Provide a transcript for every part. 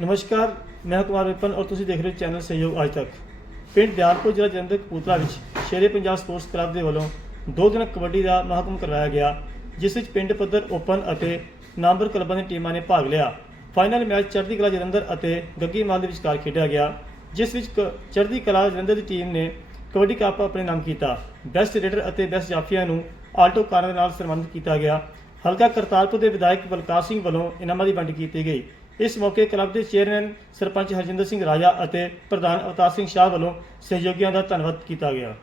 ਨਮਸਕਾਰ, ਮੈਂ ਕੁਮਾਰ ਵਿਪਨ ਔਰ ਤੁਸੀਂ ਦੇਖ ਰਹੇ ਹੋ ਚੈਨਲ ਸਹਿਯੋਗ ਅੱਜ ਤੱਕ। ਪਿੰਡ ਦਿਆਲਪੁਰ ਜ਼ਿਲ੍ਹਾ ਜਲੰਧਰ ਕਪੂਤਲਾ ਵਿੱਚ ਸ਼ੇਰੇ ਪੰਜਾਬ ਸਪੋਰਟਸ ਕਲੱਬ ਦੇ ਵੱਲੋਂ ਦੋ ਦਿਨ ਕਬੱਡੀ ਦਾ ਮਹਾਕੁੰਭ ਕਰਵਾਇਆ ਗਿਆ, ਜਿਸ ਵਿੱਚ ਪਿੰਡ ਪੱਧਰ ਓਪਨ ਅਤੇ ਨਾਮਵਰ ਕਲੱਬਾਂ ਦੀਆਂ ਟੀਮਾਂ ਨੇ ਭਾਗ ਲਿਆ। ਫਾਈਨਲ ਮੈਚ ਚੜ੍ਹਦੀ ਕਲਾ ਜਲੰਧਰ ਅਤੇ ਗੱਗੀ ਮਾਲ ਦੇ ਵਿਚਕਾਰ ਖੇਡਿਆ ਗਿਆ, ਜਿਸ ਵਿੱਚ ਕ- ਚੜ੍ਹਦੀ ਕਲਾ ਜਲੰਧਰ ਦੀ ਟੀਮ ਨੇ ਕਬੱਡੀ ਕੱਪ ਆਪਣੇ ਨਾਮ ਕੀਤਾ। ਬੈਸਟ ਰੇਡਰ ਅਤੇ ਬੈਸਟ ਜਾਫੀਆਂ ਨੂੰ ਆਲਟੋ ਕਾਰਾਂ ਨਾਲ ਸਨਮਾਨਿਤ ਕੀਤਾ ਗਿਆ। ਹਲਕਾ ਕਰਤਾਰਪੁਰ ਦੇ ਵਿਧਾਇਕ ਬਲਕਾਰ ਸਿੰਘ ਵੱਲੋਂ ਇਨਾਮਾਂ ਦੀ ਵੰਡ ਕੀਤੀ ਗਈ। ਇਸ ਮੌਕੇ ਕਲੱਬ ਦੇ ਚੇਅਰਮੈਨ ਸਰਪੰਚ ਹਰਜਿੰਦਰ ਸਿੰਘ ਰਾਜਾ ਅਤੇ ਪ੍ਰਧਾਨ ਅਵਤਾਰ ਸਿੰਘ ਸ਼ਾਹ ਵੱਲੋਂ ਸਹਿਯੋਗੀਆਂ ਦਾ ਧੰਨਵਾਦ ਕੀਤਾ ਗਿਆ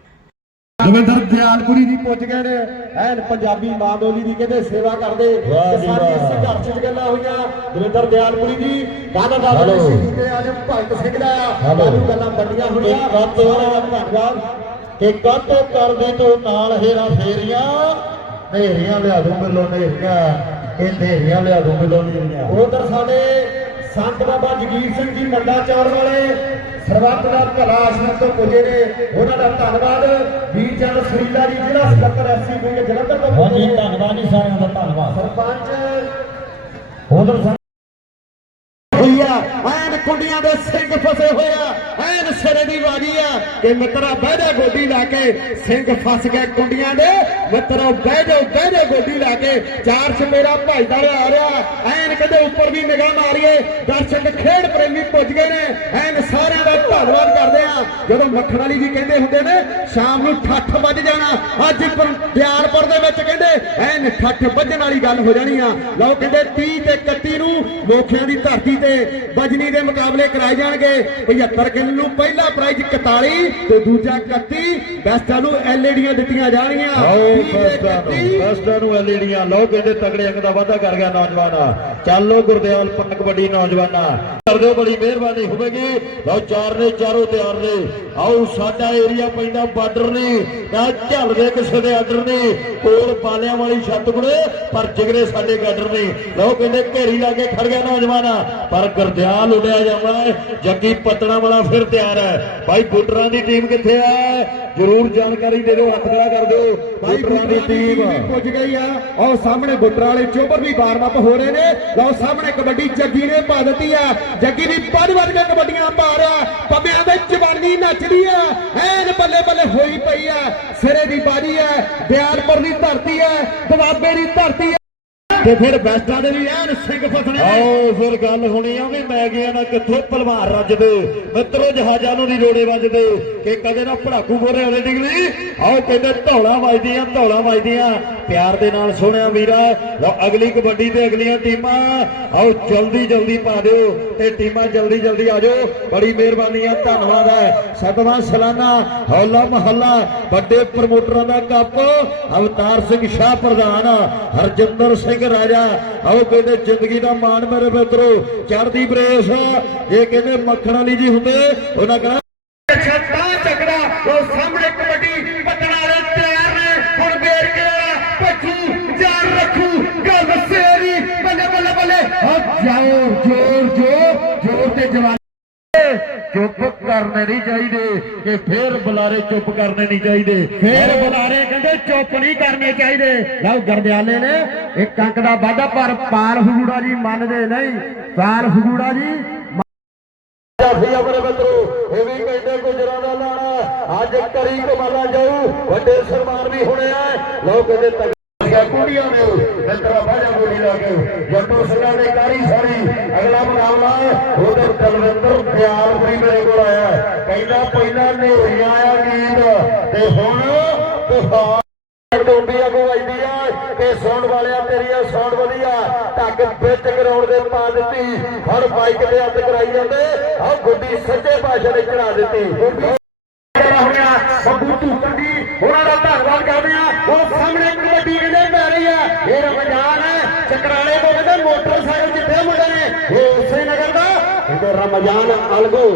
ਦਵਿੰਦਰ ਦਿਆਲਪੁਰੀ ਜੀ ਪੁੱਜ ਗਏ ਨੇ ਐਨ ਪੰਜਾਬੀ ਮਾਂ ਬੋਲੀ ਦੀ ਕਹਿੰਦੇ ਸੇਵਾ ਕਰਦੇ ਸਾਡੀ। ਸੰਘਰਸ਼ ਚ ਗੱਲਾਂ ਹੋਈਆਂ ਦਵਿੰਦਰ ਦਿਆਲਪੁਰੀ ਜੀ ਕਾਹਦਾ ਦਾ। ਸ਼ਹੀਦ ਅੱਜ ਭਗਤ ਸਿੰਘ ਦਾ। ਸਾਨੂੰ ਗੱਲਾਂ ਵੱਡੀਆਂ ਸਾਰਿਆਂ ਦਾ ਧੰਨਵਾਦ ਕਿ ਕਾਤੋਂ ਕਰਦੀ ਤੂੰ ਨਾਲ ਹੇਰਾ ਫੇਰੀਆਂ ਨੇਰੀਆਂ ਲਿਆ ਦੂੰ ਮਿਲੋ ਨੇਰੀਆਂ ਇਹ ਨੇਰੀਆਂ ਲਿਆ ਦੂੰ ਨੇਰੀਆਂ ਉਧਰ ਸਾਡੇ ਸੰਤ ਬਾਬਾ ਜਗੀਰ ਸਿੰਘ ਜੀ ਮੰਡਾ ਚੌਰ ਵਾਲੇ ਸਰਬੱਤ ਦਾ ਭਲਾ ਆਸ਼ਰਮ ਤੋਂ ਪੁੱਜੇ ਨੇ। ਉਹਨਾਂ ਦਾ ਧੰਨਵਾਦ। ਵੀਰ ਚੰਦ ਸਰੀਲਾ ਜੀ ਜ਼ਿਲ੍ਹਾ ਸਕੱਤਰ ਐਸਸੀ ਵਿੰਗ ਜਲੰਧਰ ਤੋਂ ਹਾਂਜੀ। ਧੰਨਵਾਦ ਜੀ ਸਾਰਿਆਂ ਦਾ ਧੰਨਵਾਦ। ਸਰਪੰਚ ਉਧਰ ਕਿ ਮਿੱਤਰਾ, ਬਹਿ ਜਾ ਗੋਡੀ ਲਾ ਕੇ। ਸਿੰਘ ਫਸ ਗਏ ਕੁੰਡੀਆਂ ਦੇ। ਮਿੱਤਰੋ, ਬਹਿ ਜਾ ਬਹਿ ਜਾ ਗੋਡੀ ਲਾ ਕੇ। ਚਾਰ ਚ ਮੇਰਾ ਭਾਈਦਾ ਆ ਰਿਹਾ। ਐਨ ਕਹਿੰਦੇ ਉੱਪਰ ਵੀ ਨਿਗਾਹ ਮਾਰੀਏ। ਦਰਸ਼ਕ ਖੇਡ ਪ੍ਰੇਮੀ ਪੁੱਜ ਗਏ ਨੇ। ਐਨ ਸਾਰਿਆਂ ਦਾ ਧੰਨਵਾਦ ਕਰਦੇ ਆ ਜਦੋਂ ਮੱਖਣ ਵਾਲੀ ਜੀ ਕਹਿੰਦੇ ਹੁੰਦੇ ਨੇ, ਸ਼ਾਮ ਨੂੰ ਠੱਠ ਵੱਜ ਜਾਣਾ। ਅੱਜ ਪਰ- ਦਿਆਲਪੁਰ ਦੇ ਵਿੱਚ ਕਹਿੰਦੇ, ਐਨ ਠੱਠ ਵੱਜਣ ਵਾਲੀ ਗੱਲ ਹੋ ਜਾਣੀ ਆ। ਲਓ ਕਹਿੰਦੇ 30 ਤੇ 31 ਮੋਖਿਆਂ ਦੀ ਧਰਤੀ ਤੇ ਬਜਨੀ ਦੇ ਮੁਕਾਬਲੇ ਕਰਾਏ ਜਾਣਗੇ। 75 ਕਿਲੋ ਨੂੰ ਪਹਿਲਾ ਪ੍ਰਾਈਜ਼ 41 ਤੇ ਦੂਜਾ 31 ਬੈਸਟਾਂ ਨੂੰ ਐਲਈਡੀਆਂ ਦਿੱਤੀਆਂ ਜਾਣਗੀਆਂ। ਆਓ 30 ਤੇ ਫਸਟਾਂ ਨੂੰ 31 ਫਸਟਾਂ ਨੂੰ ਐਲਈਡੀਆਂ। ਲਓ ਕਹਿੰਦੇ ਤਗੜੇ ਅੰਗ ਦਾ ਵਾਧਾ ਕਰ ਗਿਆ ਨੌਜਵਾਨ। ਚੱਲੋ ਗੁਰਦਿਆਲ ਪੱਕ ਕਬੱਡੀ ਨੌਜਵਾਨਾ। ਕਰ ਦਿਓ ਬੜੀ ਮਿਹਰਬਾਨੀ ਹੋਵੇਗੀ। ਲਓ ਚਾਰ ਨੇ ਚਾਰੋਂ ਤਿਆਰ ਨੇ। ਆਓ ਸਾਡਾ ਏਰੀਆ ਪੈਂਦਾ ਬਾਰਡਰ ਨੇ। ਨਾ ਝੱਲਦੇ ਕਿਸੇ ਦੇ ਆਰਡਰ ਨੇ। ਕੋਲ ਬਾਲਿਆਂ ਵਾਲੀ ਛੱਤ ਕੋਲੇ ਪਰ ਜਿਗਰੇ ਸਾਡੇ ਗਾਡਰ ਨੇ। ਲਓ ਕਹਿੰਦੇ ਘੇਰੀ ਲਾ ਕੇ ਖੜ ਗਿਆ ਨੌਜਵਾਨ। ਪਰ ਗੁਰਦਿਆਲ ਉੱਡਿਆ ਜਾਂਦਾ ਹੈ। ਜੱਗੀ ਪਤਣਾ ਵਾਲਾ ਫਿਰ ਤਿਆਰ ਹੈ। ਭਾਈ ਬੁੱਟਰਾਂ ਦੀ ਟੀਮ ਕਿੱਥੇ ਹੈ? ਜਰੂਰ ਜਾਣਕਾਰੀ ਦੇ ਦਿਓ ਹੱਥ ਖੜਾ ਕਰ ਦਿਓ। ਭਾਈ ਬੁੱਟਰਾਂ ਦੀ ਟੀਮ। ਪੁੱਜ ਗਈ ਆ। ਉਹ ਸਾਹਮਣੇ ਗੁੱਟਰ ਵਾਲੇ ਚੋਬਰ ਵੀ ਵਾਰਮ ਅਪ ਹੋ ਰਹੇ ਨੇ। ਲਓ ਸਾਹਮਣੇ ਕਬੱਡੀ ਜੱਗੀ ਨੇ ਪਾ ਦਿੱਤੀ ਆ। ਜੱਗੀ ਦੀ ਵੱਧ ਵੱਧ ਕੇ ਕਬੱਡੀਆਂ ਪਾ ਰਿਹਾ ਪੱਬਿਆਂ ਦੇ ਜਵਾਨੀ ਨੱਚਦੀ ਆ। ਐਨ ਬੱਲੇ ਬੱਲੇ ਹੋਈ ਪਈ ਆ। ਸਿਰੇ ਦੀ ਬਾਜੀ ਆ। ਦਿਆਲਪੁਰ ਦੀ ਧਰਤੀ ਆ। ਦਵਾਬੇ ਦੀ ਧਰਤੀ ਤੇ ਫਿਰ ਬੈਸਟਾਂ ਦੇ ਵੀ ਐਨ ਸਿੰਘ ਫਸਣੇ। ਆਓ ਫਿਰ ਗੱਲ ਹੋਣੀ ਆ ਵੀ ਮੈਂ ਗਿਆ ਨਾ ਭਲਵਾਨ ਰੱਜਦੇ, ਮਿੱਤਰੋ ਜਹਾਜ਼ਾਂ ਨੂੰ ਨਹੀਂ ਰੋੜੇ ਵੱਜਦੇ, ਕਿ ਕਦੇ ਨਾ ਭੜਾਕੂ ਬੋਰੇ ਵਾਲੇ ਡਿਗਲੀ ਆਓ ਕਹਿੰਦੇ ਧੌਲਾ ਵੱਜਦੀਆਂ ਧੌਲਾ ਵੱਜਦੀਆਂ। ਪਿਆਰ ਦੇ ਨਾਲ ਸੁਣਿਆ ਵੀਰਾ, ਲਓ ਅਗਲੀ ਕਬੱਡੀ ਤੇ ਅਗਲੀਆਂ ਟੀਮਾਂ। ਆਓ ਜਲਦੀ ਜਲਦੀ ਪਾ ਦਿਓ ਤੇ ਟੀਮਾਂ ਜਲਦੀ ਜਲਦੀ ਆ ਜਾਓ। ਬੜੀ ਮਿਹਰਬਾਨੀ ਆ, ਧੰਨਵਾਦ ਹੈ ਸਤਵਾਂ ਸਲਾਨਾ ਹੌਲਾ ਮਹੱਲਾ, ਵੱਡੇ ਪ੍ਰਮੋਟਰਾਂ ਦਾ ਕੱਪ। ਅਵਤਾਰ ਸਿੰਘ ਸ਼ਾਹ ਪ੍ਰਧਾਨ, ਹਰਜਿੰਦਰ ਸਿੰਘ ਰਾਜਾ ਆਓ ਕਹਿੰਦੇ ਜ਼ਿੰਦਗੀ ਦਾ ਮਾਣ ਮੇਰੇ ਮਿੱਤਰੋ। ਚੜ੍ਹਦੀ ਬਰੇਸ ਜੇ ਕਹਿੰਦੇ ਮੱਖਣ ਵਾਲੀ ਜੀ ਹੁੰਦੇ, ਉਹਨਾਂ ਕਹਣਾ ਛੱਤਾਂ ਚੱਕੜਾ ਉਹ ਸਾਹਮਣੇ ਕਬੱਡੀ ਚੁੱਪ ਕਰਨੇ ਨਹੀਂ ਚਾਹੀਦੇ ਕਿ ਫੇਰ ਬੁਲਾਰੇ ਚੁੱਪ ਕਰਨੇ ਨਹੀਂ ਚਾਹੀਦੇ। ਫੇਰ ਬੁਲਾਰੇ ਕਹਿੰਦੇ ਚੁੱਪ ਨਹੀਂ ਕਰਨੇ ਚਾਹੀਦੇ। ਲਓ ਗਰਦਿਆਲੇ ਨੇ ਇੱਕ ਅੰਕ ਦਾ ਵਾਧਾ ਪਰ ਪਾਲ ਹਜੂੜਾ ਜੀ ਮੰਨਦੇ ਨਹੀਂ। ਪਾਲ ਹਜੂੜਾ ਜੀ ਜਾਫੀ ਆਪਣੇ ਇਹ ਵੀ ਕਹਿੰਦੇ ਗੁਜਰਾਂ ਦਾ ਲਾਣਾ। ਅੱਜ ਕਰੀ ਕਮਾਲਾ ਜਾਊ ਵੱਡੇ ਸਨਮਾਨ ਵੀ ਹੋਣੇ ਆ। ਲੋਕ ਕਹਿੰਦੇ ਤਗੜੀਆਂ ਕੁੜੀਆਂ ਨੇ। ਮਿੱਤਰਾ ਬਾਜਾ ਗੋਲੀ ਲਾ ਕੇ। ਜੱਟੂ ਸਿੰਘਾਂ ਦੇ ਕਾਰੀ ਸਾਰੀ। ਅਗਲਾ ਮੁਕਾਬਲਾ ਉਧਰ ਤਲਵਿੰਦਰ ਦਿਆਲਪੁਰੀ ਮੇਰੇ ਕੋਲ ਆਇਆ। ਕਹਿੰਦਾ ਪਹਿਲਾਂ ਨੇਰੀਆਂ ਆਇਆ ਗੀਤ ਤੇ ਹੁਣ ਤੁਫਾਨ। ਟੋਪੀ ਅਗੂ ਵੱਜਦੀ ਆ ਕਿ ਸੁਣ ਵਾਲਿਆ ਤੇਰੀ ਆ ਸਾਊਂਡ ਵਧੀਆ ਢੱਕ ਵਿੱਚ ਗਰਾਊਂਡ ਦੇ ਪਾ ਦਿੱਤੀ। ਹਰ ਬਾਈਕ ਦੇ ਹੱਥ ਕਰਾਈ ਜਾਂਦੇ। ਆ ਗੁੱਡੀ ਸੱਜੇ ਪਾਸੇ ਨੇ ਚੜਾ ਦਿੱਤੀ। ਬੱਬੂ ਧੂਪਨ ਜੀ ਉਹਨਾਂ ਦਾ ਧੰਨਵਾਦ ਕਰਦੇ ਆ ਉਹ ਸਾਹਮਣੇ ਕਬੱਡੀ ਕਹਿੰਦੇ ਪੈ ਰਹੀ ਆ ਇਹ ਰਮਜ਼ਾਨ ਚਕਰਾਲੇ ਤੋਂ ਕਹਿੰਦੇ ਮੋਟਰਸਾਈਕਲ ਜਿੱਥੇ ਮੁੰਡੇ ਨੇ, ਇਹ ਉਸੇ ਨਗਰ ਦਾ। ਕਹਿੰਦੇ ਰਮਜ਼ਾਨ ਅਲਗੋ,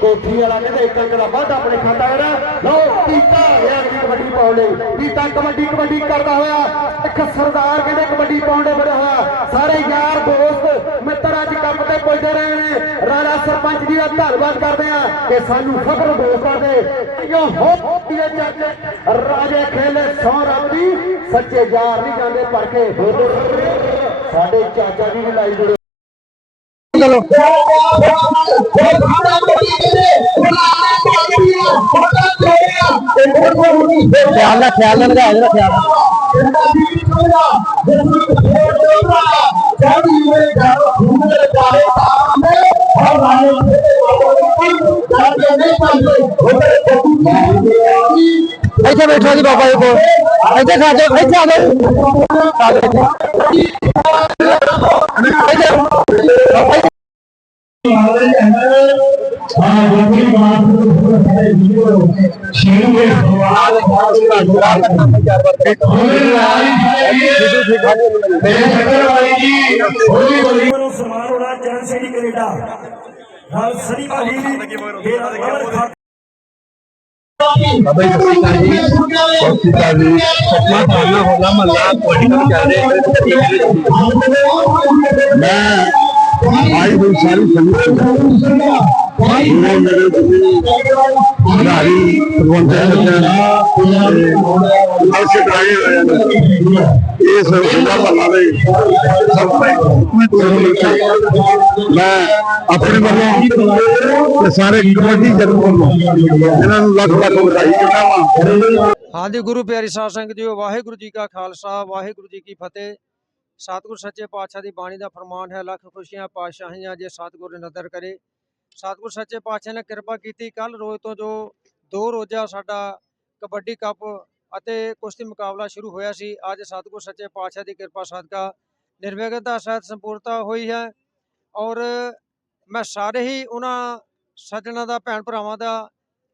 ਕੋਠੀ ਵਾਲਾ ਕਹਿੰਦੇ ਇੱਕ ਅੰਕ ਦਾ ਵੱਧ ਆਪਣੇ ਖਾਤਾ ਹੋਇਆ ਲਓ, ਪੀਤਾ ਹੋਇਆ ਕਬੱਡੀ ਪਾਉਣ ਲਈ। ਪੀਤਾ ਕਬੱਡੀ ਕਬੱਡੀ ਕਰਦਾ ਹੋਇਆ। ਇੱਕ ਸਰਦਾਰ ਕਹਿੰਦੇ ਕਬੱਡੀ ਪਾਉਣ ਦੇ ਬੜਾ ਹੋਇਆ। ਸਾਰੇ ਯਾਰ, ਦੋਸਤ, ਮਿੱਤਰ ਅੱਜ ਕੱਪ ਤੇ ਪੁੱਜਦੇ ਰਹੇ ਨੇ। ਰਾਣਾ ਸਰਪੰਚ ਜੀ ਦਾ ਧੰਨਵਾਦ ਕਰਦੇ ਆ ਕਿ ਸਾਨੂੰ ਫਖਰ ਦੋਸਤ ਕਰਦੇ। ਯੋ ਹੋ ਪੀਏ ਚਾਚੇ ਰਾਜੇ ਖੇਲੇ ਸੌ ਰੱਬ ਦੀ ਸੱਚੇ ਯਾਰ ਨਹੀਂ ਜਾਂਦੇ ਪਰ ਕੇ ਸਾਡੇ ਚਾਚਾ ਜੀ ਵੀ ਲਾਈ ਜੁੜੇ ਚਲੋ ਖਿਆਲ ਨਾਲ ਖਿਆਲ ਨਾਲ ਲਗਾ ਜਰਾ ਖਿਆਲ ਨਾਲ ਇੱਥੇ ਬੈਠੋ ਜੀ ਬਾਬਾ ਜੀ ਕੋਲ। ਇੱਥੇ ਸਾਡੇ ਇੱਥੇ ਆ ਜਾਓ। ਨੂੰ ਹੋਣਾ ਜਨ ਸੈਣੀ ਕੈਨੇਡਾ। ਨਾਲ ਸਨੀ ਭਾਜੀ ਮੇਰਾ ਅਮਰ ਬਾਬਾ ਜੀ, ਸਤਿ ਸ਼੍ਰੀ ਅਕਾਲ ਜੀ। ਸਤਿ ਸ਼੍ਰੀ ਅਕਾਲ ਜੀ। ਸਤਨਾ ਸਾਨਾ ਹੋਲਾ ਮਹੱਲਾ ਪੋਲੀਟਿਕਲ ਚੱਲ ਰਿਹਾ ਮੈਂ ਆਈ ਹੋਈ ਸਾਰੀ ਸੰਗਤ ਮੇਰੇ ਮੇਰੇ ਤੁਸੀਂ ਧਾਰੀ ਪ੍ਰਬੰਧ ਅਸੀਂ ਕਰਾਏ ਹੋਏ ਨੇ। ਇਹ ਸਭ ਮਹੱਲਾ ਦੇ। ਮੈਂ ਆਪਣੇ ਵੱਲੋਂ ਤੇ ਸਾਰੇ ਕਮੇਟੀ ਜਨਮ ਵੱਲੋਂ ਇਹਨਾਂ ਨੂੰ ਲੱਖ ਲੱਖ ਵਧਾਈ ਦਿੰਦਾ ਵਾਂ। ਹਾਂਜੀ, ਗੁਰੂ ਪਿਆਰੀ ਸਾਧ ਸੰਗਤ ਜੀਓ, ਵਾਹਿਗੁਰੂ ਜੀ ਕਾ ਖਾਲਸਾ, ਵਾਹਿਗੁਰੂ ਜੀ ਕੀ ਫਤਿਹ। ਸਤਿਗੁਰ ਸੱਚੇ ਪਾਤਸ਼ਾਹ ਦੀ ਬਾਣੀ ਦਾ ਫਰਮਾਨ ਹੈ, ਲੱਖ ਖੁਸ਼ੀਆਂ ਪਾਤਸ਼ਾਹੀਆਂ ਜੇ ਸਤਿਗੁਰ ਨਦਰ ਕਰੇ। ਸਤਿਗੁਰ ਸੱਚੇ ਪਾਤਸ਼ਾਹ ਨੇ ਕਿਰਪਾ ਕੀਤੀ ਕੱਲ ਰੋਜ਼ ਤੋਂ ਜੋ ਦੋ ਰੋਜ਼ਾ ਸਾਡਾ ਕਬੱਡੀ ਕੱਪ ਅਤੇ ਕੁਸ਼ਤੀ ਮੁਕਾਬਲਾ ਸ਼ੁਰੂ ਹੋਇਆ ਸੀ। ਅੱਜ ਸਤਿਗੁਰ ਸੱਚੇ ਪਾਤਸ਼ਾਹ ਦੀ ਕਿਰਪਾ ਸਦਕਾ ਨਿਰਵਿਘਨਤਾ ਸਹਿਤ ਸੰਪੂਰਤਾ ਹੋਈ ਹੈ ਔਰ ਮੈਂ ਸਾਰੇ ਹੀ ਉਹਨਾਂ ਸੱਜਣਾਂ ਦਾ, ਭੈਣ ਭਰਾਵਾਂ ਦਾ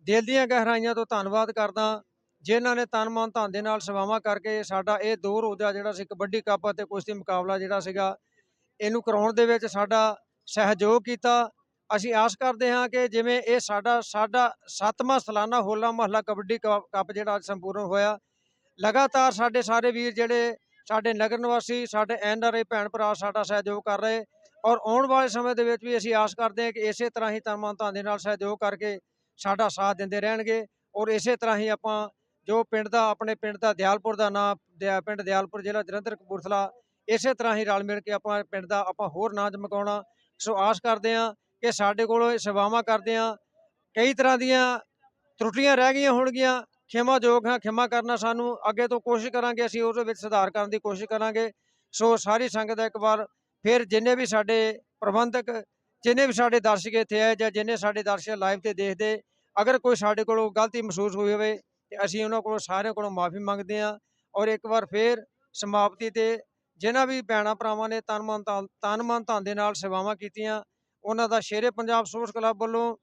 ਦਿਲ ਦੀਆਂ ਗਹਿਰਾਈਆਂ ਤੋਂ ਧੰਨਵਾਦ ਕਰਦਾ ਜਿਨ੍ਹਾਂ ਨੇ ਤਨ ਮਨ ਧਨ ਦੇ ਨਾਲ ਸੇਵਾਵਾਂ ਕਰਕੇ ਸਾਡਾ ਇਹ ਦੋ ਰੋਜ਼ਾ ਜਿਹੜਾ ਸੀ ਕਬੱਡੀ ਕੱਪ ਅਤੇ ਕੁਸ਼ਤੀ ਮੁਕਾਬਲਾ ਜਿਹੜਾ ਸੀਗਾ, ਇਹਨੂੰ ਕਰਾਉਣ ਦੇ ਵਿੱਚ ਸਾਡਾ ਸਹਿਯੋਗ ਕੀਤਾ ਅਸੀਂ ਆਸ ਕਰਦੇ ਹਾਂ ਕਿ ਜਿਵੇਂ ਇਹ ਸਾਡਾ ਸਾਡਾ ਸੱਤਵਾਂ ਸਾਲਾਨਾ ਹੋਲਾ ਮਹੱਲਾ ਕਬੱਡੀ ਕ- ਕੱਪ ਜਿਹੜਾ ਅੱਜ ਸੰਪੂਰਨ ਹੋਇਆ। ਲਗਾਤਾਰ ਸਾਡੇ ਸਾਰੇ ਵੀਰ ਜਿਹੜੇ ਸਾਡੇ ਨਗਰ ਨਿਵਾਸੀ, ਸਾਡੇ ਐਨ ਆਰ ਆਈ ਭੈਣ ਭਰਾ, ਸਾਡਾ ਸਹਿਯੋਗ ਕਰ ਰਹੇ। ਔਰ ਆਉਣ ਵਾਲੇ ਸਮੇਂ ਦੇ ਵਿੱਚ ਵੀ ਅਸੀਂ ਆਸ ਕਰਦੇ ਹਾਂ ਕਿ ਇਸੇ ਤਰ੍ਹਾਂ ਹੀ ਤਨ ਮਨ ਦੇ ਨਾਲ ਸਹਿਯੋਗ ਕਰਕੇ ਸਾਡਾ ਸਾਥ ਦਿੰਦੇ ਰਹਿਣਗੇ। ਔਰ ਇਸੇ ਤਰ੍ਹਾਂ ਹੀ ਆਪਾਂ ਜੋ ਪਿੰਡ ਦਾ, ਆਪਣੇ ਪਿੰਡ ਦਾ ਦਿਆਲਪੁਰ ਦਾ ਨਾਮ ਪਿੰਡ ਦਿਆਲਪੁਰ ਜ਼ਿਲ੍ਹਾ ਜਲੰਧਰ ਕਪੂਰਥਲਾ, ਇਸੇ ਤਰ੍ਹਾਂ ਹੀ ਰਲ ਮਿਲ ਕੇ ਆਪਾਂ ਪਿੰਡ ਦਾ ਆਪਾਂ ਹੋਰ ਨਾਂ ਚਮਕਾਉਣਾ ਸੋ ਆਸ ਕਰਦੇ ਹਾਂ ਕਿ ਸਾਡੇ ਕੋਲੋਂ ਇਹ ਸੇਵਾਵਾਂ ਕਰਦੇ ਹਾਂ ਕਈ ਤਰ੍ਹਾਂ ਦੀਆਂ ਤਰੁੱਟੀਆਂ ਰਹਿ ਗਈਆਂ ਹੋਣਗੀਆਂ ਖਿਮਾਯੋਗ ਹਾਂ, ਖਿਮਾ ਕਰਨਾ ਸਾਨੂੰ ਅੱਗੇ ਤੋਂ ਕੋਸ਼ਿਸ਼ ਕਰਾਂਗੇ, ਅਸੀਂ ਉਹਦੇ ਵਿੱਚ ਸੁਧਾਰ ਕਰਨ ਦੀ ਕੋਸ਼ਿਸ਼ ਕਰਾਂਗੇ। ਸੋ ਸਾਰੀ ਸੰਗਤ ਦਾ ਇੱਕ ਵਾਰ ਫਿਰ ਜਿੰਨੇ ਵੀ ਸਾਡੇ ਪ੍ਰਬੰਧਕ, ਜਿੰਨੇ ਵੀ ਸਾਡੇ ਦਰਸ਼ਕ ਇੱਥੇ ਆਏ ਜਾਂ ਜਿੰਨੇ ਸਾਡੇ ਦਰਸ਼ਕ ਲਾਈਵ ਤੇ ਦੇਖਦੇ, ਅਗਰ ਕੋਈ ਸਾਡੇ ਕੋਲੋਂ ਗਲਤੀ ਮਹਿਸੂਸ ਹੋਈ ਹੋਵੇ, ਤੇ ਅਸੀਂ ਉਹਨਾਂ ਕੋਲੋਂ ਸਾਰਿਆਂ ਕੋਲੋਂ ਮਾਫੀ ਮੰਗਦੇ ਹਾਂ ਔਰ ਇੱਕ ਵਾਰ ਫਿਰ ਸਮਾਪਤੀ ਤੇ ਜਿਨ੍ਹਾਂ ਵੀ ਭੈਣਾਂ ਭਰਾਵਾਂ ਨੇ ਤਨ ਮਨ ਧਨ- ਤਨ ਮਨ ਧਨ ਦੇ ਨਾਲ ਸੇਵਾਵਾਂ ਕੀਤੀਆਂ ਉਹਨਾਂ ਦਾ ਸ਼ੇਰੇ ਪੰਜਾਬ ਸਪੋਰਟਸ ਕਲੱਬ ਵੱਲੋਂ,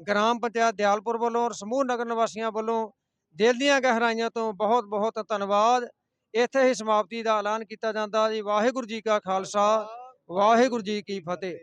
ਗ੍ਰਾਮ ਪੰਚਾਇਤ ਦਿਆਲਪੁਰ ਵੱਲੋਂ ਔਰ ਸਮੂਹ ਨਗਰ ਨਿਵਾਸੀਆਂ ਵੱਲੋਂ ਦਿਲ ਦੀਆਂ ਗਹਿਰਾਈਆਂ ਤੋਂ ਬਹੁਤ ਬਹੁਤ ਧੰਨਵਾਦ। ਇੱਥੇ ਹੀ ਸਮਾਪਤੀ ਦਾ ਐਲਾਨ ਕੀਤਾ ਜਾਂਦਾ ਜੀ। ਵਾਹਿਗੁਰੂ ਜੀ ਕਾ ਖਾਲਸਾ, ਵਾਹਿਗੁਰੂ ਜੀ ਕੀ ਫਤਿਹ।